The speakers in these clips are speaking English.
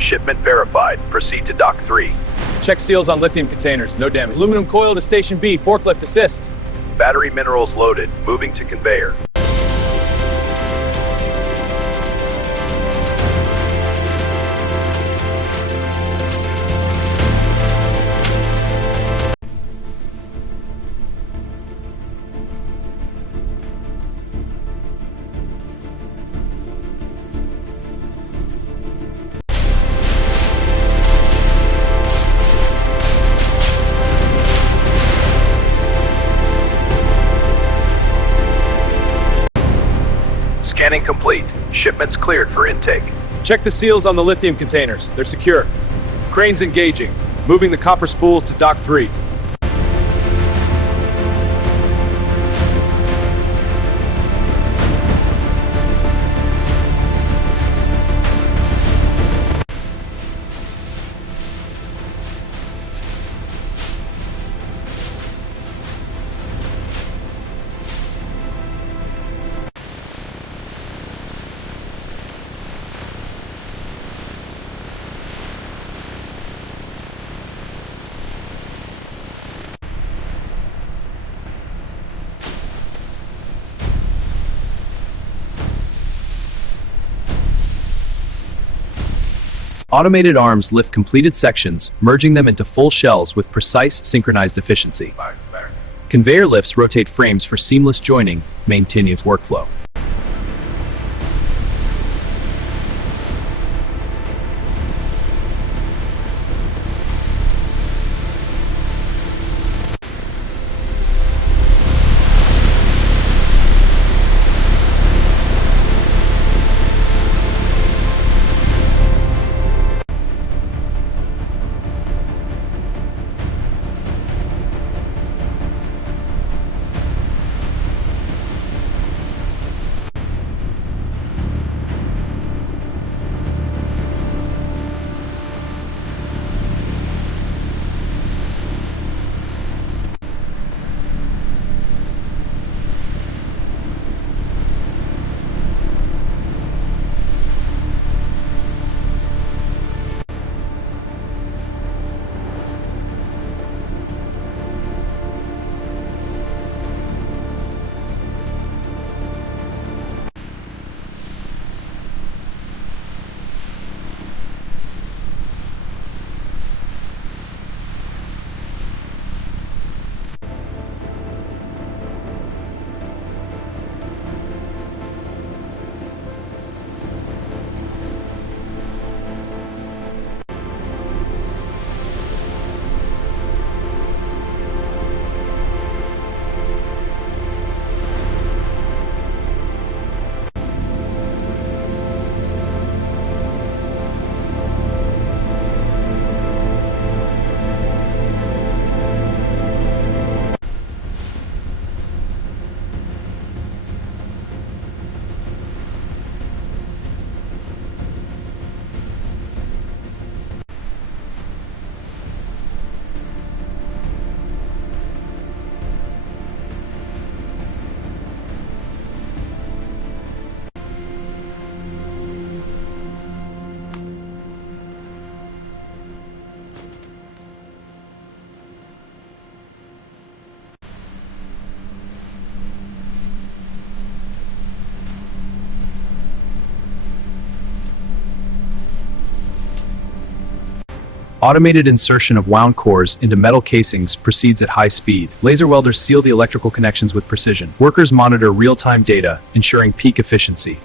Shipment verified. Proceed to Dock 3. Check seals on lithium containers. No damage. Aluminum coil to Station B. Forklift assist. Battery minerals loaded. Moving to conveyor. Scanning complete. Shipments cleared for intake. Check the seals on the lithium containers. They're secure. Cranes engaging. Moving the copper spools to Dock 3. Automated arms lift completed sections, merging them into full shells with precise, synchronized efficiency. Conveyor lifts rotate frames for seamless joining, maintaining workflow. Automated insertion of wound cores into metal casings proceeds at high speed. Laser welders seal the electrical connections with precision. Workers monitor real-time data, ensuring peak efficiency.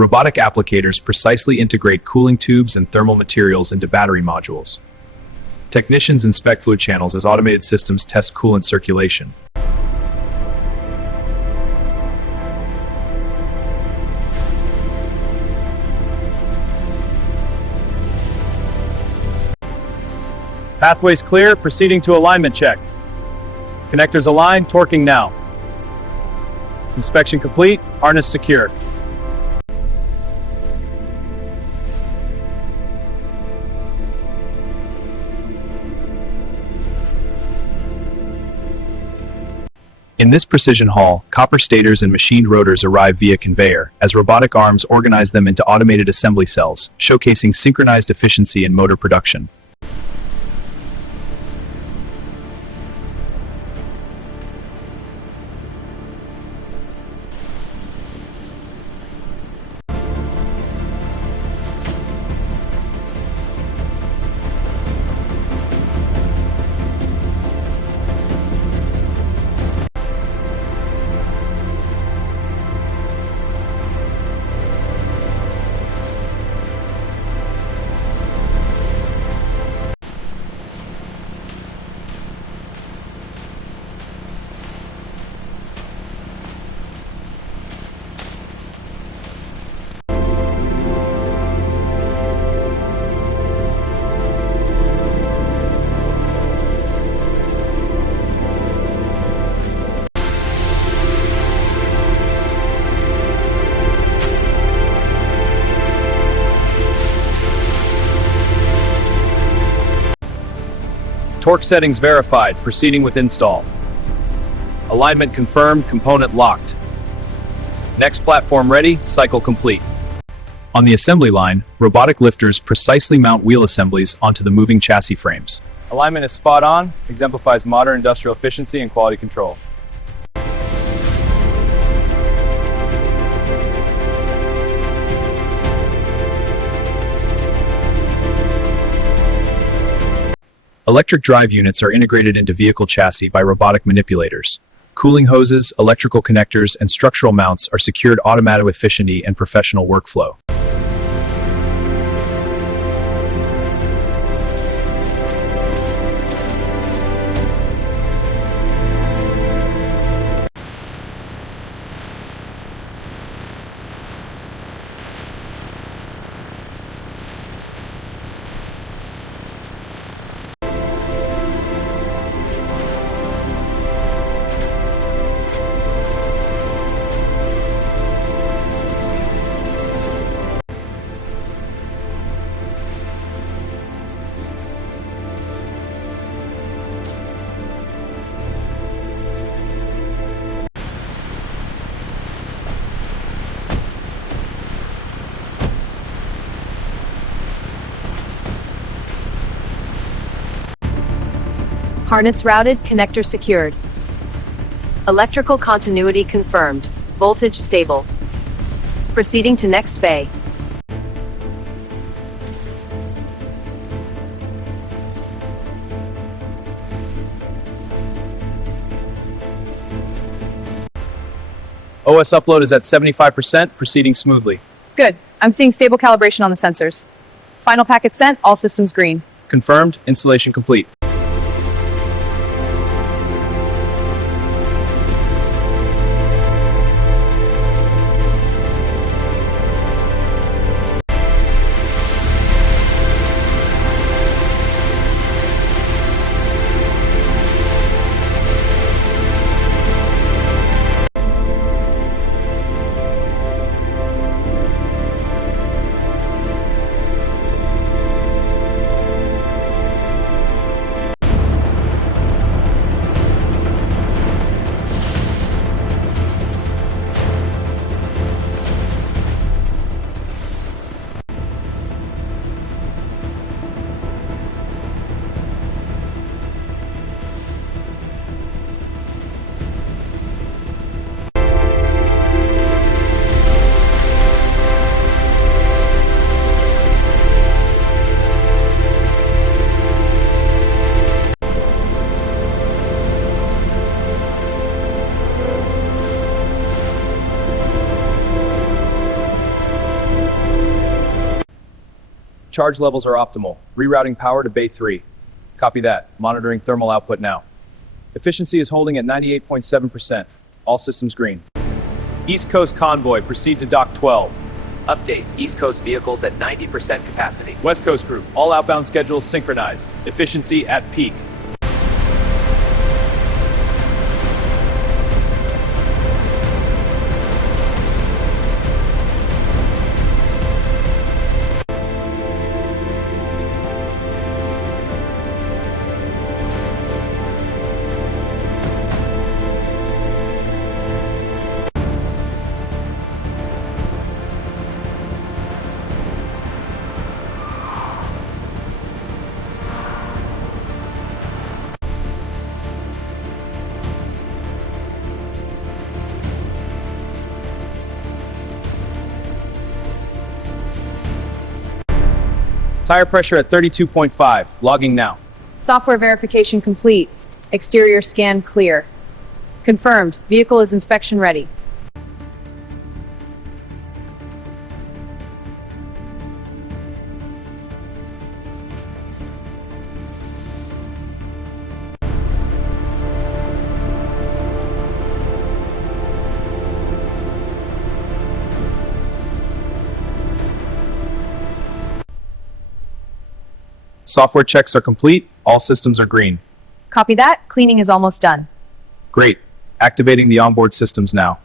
Robotic applicators precisely integrate cooling tubes and thermal materials into battery modules. Technicians inspect fluid channels as automated systems test coolant circulation. Pathways clear, proceeding to alignment check. Connectors aligned, torquing now. Inspection complete, harness secure. In this precision hall, copper stators and machined rotors arrive via conveyor, as robotic arms organize them into automated assembly cells, showcasing synchronized efficiency in motor production. Torque settings verified, proceeding with install. Alignment confirmed, component locked. Next platform ready, cycle complete. On the assembly line, robotic lifters precisely mount wheel assemblies onto the moving chassis frames. Alignment is spot on, exemplifies modern industrial efficiency and quality control. Electric drive units are integrated into vehicle chassis by robotic manipulators. Cooling hoses, electrical connectors, and structural mounts are secured automatic efficiency and professional workflow. Harness routed, connector secured. Electrical continuity confirmed. Voltage stable. Proceeding to next bay. OS upload is at 75%, proceeding smoothly. Good. I'm seeing stable calibration on the sensors. Final packet sent, all systems green. Confirmed, installation complete. Charge levels are optimal. Rerouting power to Bay 3. Copy that. Monitoring thermal output now. Efficiency is holding at 98.7%. All systems green. East Coast convoy, proceed to dock 12. Update. East Coast vehicles at 90% capacity. West Coast group, all outbound schedules synchronized. Efficiency at peak. Tire pressure at 32.5. Logging now. Software verification complete. Exterior scan clear. Confirmed. Vehicle is inspection ready. Software checks are complete. All systems are green. Copy that. Cleaning is almost done. Great. Activating the onboard systems now.